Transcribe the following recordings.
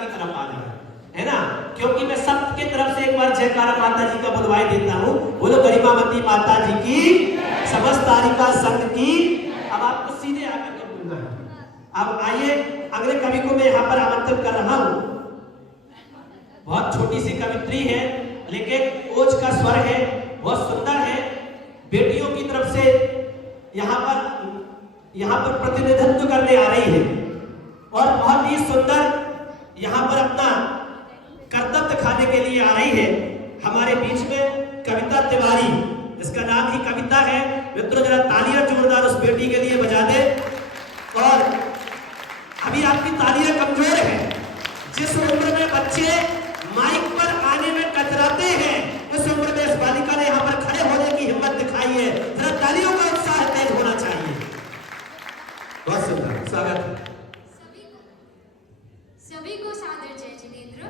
की तरफ आ जाए, है ना। क्योंकि मैं सबके तरफ से एक बार जयकारा माता जी का बुलवाई देता हूँ। बोलो गरिमावती माता जी की, समस्त तारिका संघ की। अब आपको सीधे आकर के बोलना है। अब आइए अगले कवि को मैं यहाँ पर आमंत्रित कर रहा हूँ। बहुत छोटी सी कवित्री है लेकिन ओज का स्वर है, बहुत सुंदर है। बेटियों की तरफ से यहाँ पर प्रतिनिधित्व करने आ रही है और बहुत ही सुंदर यहाँ पर अपना कर्तव्य दिखाने के लिए आ रही है। हमारे बीच में कविता तिवारी, इसका नाम ही कविता है। मित्रों जरा तालियां जोरदार उस बेटी के लिए बजा दे। और अभी आपकी तालियां कमजोर है। जिस उम्र में बच्चे माइक पर आने में कतराते हैं, उस उम्र में इस बालिका ने यहाँ पर खड़े होने की हिम्मत दिखाई है। जरा तालियों का उत्साह तेज होना चाहिए। बहुत सुंदर स्वागत। सभी को सादर जय जिनेंद्र।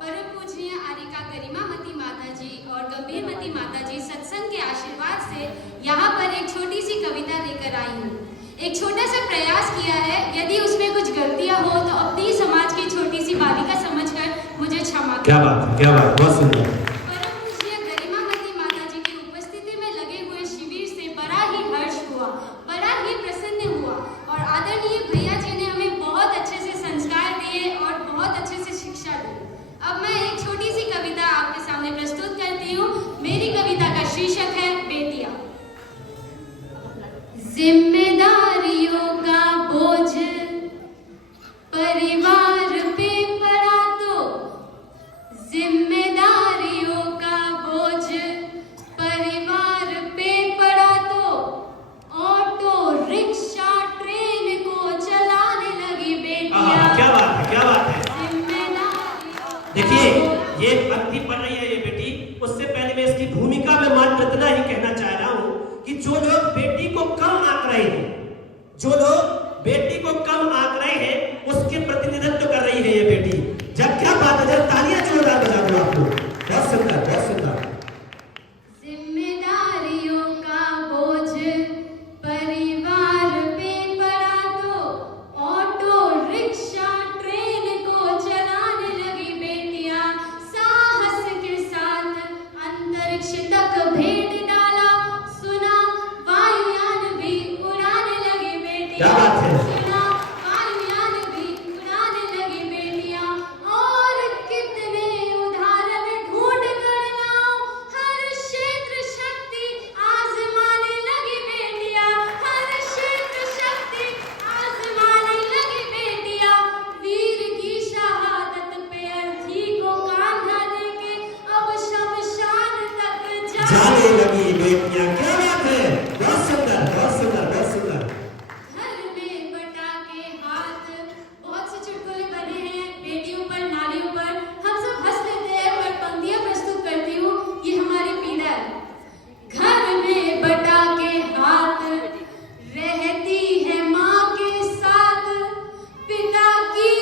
परम पूजनीय आरिका गरिमावती माता जी और गंभीरमती माता जी सत्संग के आशीर्वाद से यहाँ पर एक छोटी सी कविता लेकर आई हूँ। एक छोटा सा प्रयास किया है, यदि उसमें कुछ गलतियाँ हो तो अपनी समाज की छोटी सी बालिका समझकर मुझे क्षमा करें। क्या बात है, क्या बात, बहुत सुंदर। परम पूजनीय गरिमावती माता जी की उपस्थिति में लगे हुए शिविर से बड़ा ही हर्ष हुआ, बड़ा ही प्रसन्न हुआ। और आदरणीय भैया जी ने हमें बहुत अच्छे से संस्कार दिए और बहुत अच्छे से शिक्षा दी। अब मैं एक छोटी सी कविता आपके सामने प्रस्तुत करती हूँ। मेरी कविता का शीर्षक है बेटियां। जिम्मेदारियों का बोझ परिवार पे पड़ा तो, जिम्मेदारियों का बोझ परिवार पे पड़ा तो, ऑटो रिक्शा ट्रेन को चलाने लगी बेटियां। क्या बात है, क्या बात है। देखिए ये पंक्ति पढ़ रही है ये बेटी। उससे पहले मैं इसकी भूमिका में मात्र इतना ही कहना चाह रहा हूँ कि जो लोग बेटी को कम आंक रहे हैं, जो लोग बेटी को कम आंक रहे हैं, उसके प्रतिनिधित्व कर रही है ये बेटी। जब क्या बात है, जब तालियां जोरदार बजा दो आपको। बहुत सुंदर, बहुत सुंदर। जिम्मेदारियों का बोझ परिवार पे पड़ा तो, ऑटो रिक्शा ट्रेन को चलाने लगी बेटियां। साहस के साथ अंतरिक्ष तक भेद डाला, सुना वायुयान भी उड़ाने लगी बेटियां। क्या बात है। सुना वायुयान भी उड़ाने लगी बेटियां। और कितने उदाहरण ढूंढ कर लाओ, हर क्षेत्र शक्ति आजमाने लगी बेटियां। हर क्षेत्र शक्ति आजमाने लगी बेटियां। वीर की शहादत पे अर्थी को कांधा देके अब शमशान तक जाने लगी बेटियां। क्या बात है, बहुत सुंदर, बहुत सुंदर, बहुत सुंदर। घर में बटा के हाथ, बहुत से चुटकुले बने हैं बेटियों पर, नारियों पर। हम सब हंस लेते हैं पर पंक्तियां प्रस्तुत करती हूँ, ये हमारी पीड़ा है। घर में बटा के हाथ, रहती है माँ के साथ, पिता की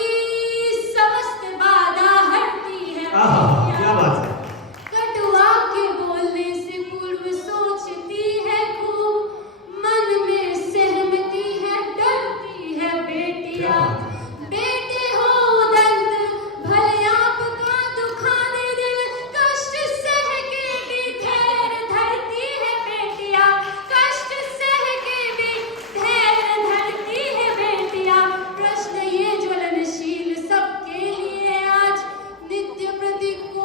समस्त बाधा हटती है क्या बात है। कटुआ के बोलने से पूर्व सोचती है खूब, मन में सहमती है, डरती है बेटियां। बेटे हो उदंत भले आपका दुखाने दिल, कष्ट सह के भी धैर्य धरती है बेटियां। कष्ट सह के भी धैर्य धरती है बेटियां। प्रश्न ये ज्वलनशील सबके लिए आज, नित्य प्रतिकूल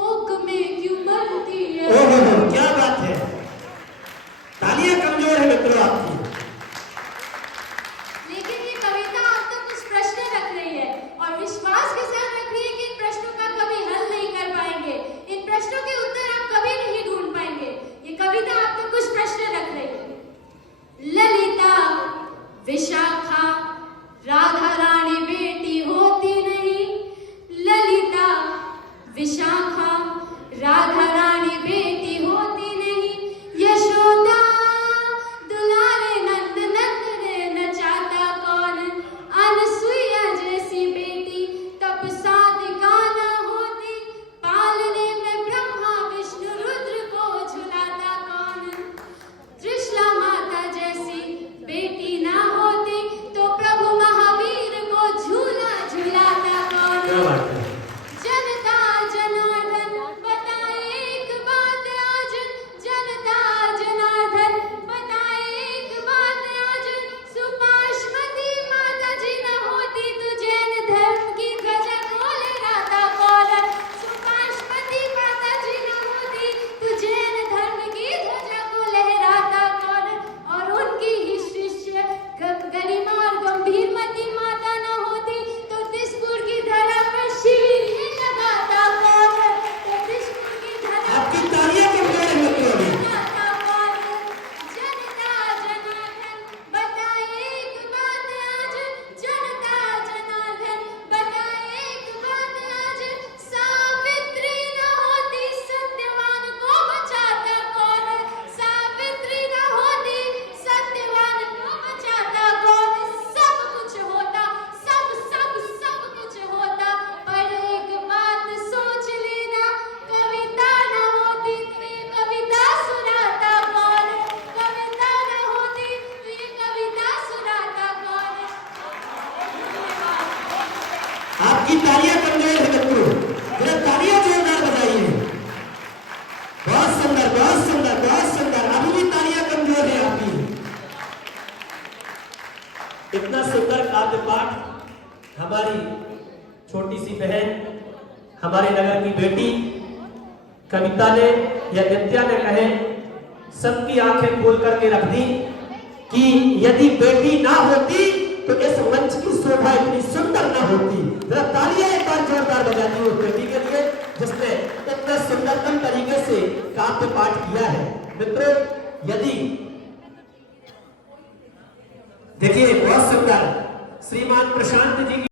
आपकी तालियां कमजोर है मित्रों, जरा तालियां जोरदार बजाइए। बहुत सुंदर, बहुत सुंदर, बहुत सुंदर। अभी भी तालियां कमजोर है आपकी। इतना सुंदर काव्य पाठ हमारी छोटी सी बहन, हमारे नगर की बेटी कविता ने या नित्या ने कहे, सबकी आंखें खोल करके रख दी कि यदि बेटी ना होती तो इस मंच की शोभा इतनी सुंदर ना होती। जरा तालियां एक बार जोरदार बजा दी उस बेटी के लिए जिसने इतने सुंदरतम तरीके से काव्य पाठ किया है। मित्रों, यदि देखिए बहुत सुंदर श्रीमान प्रशांत जी की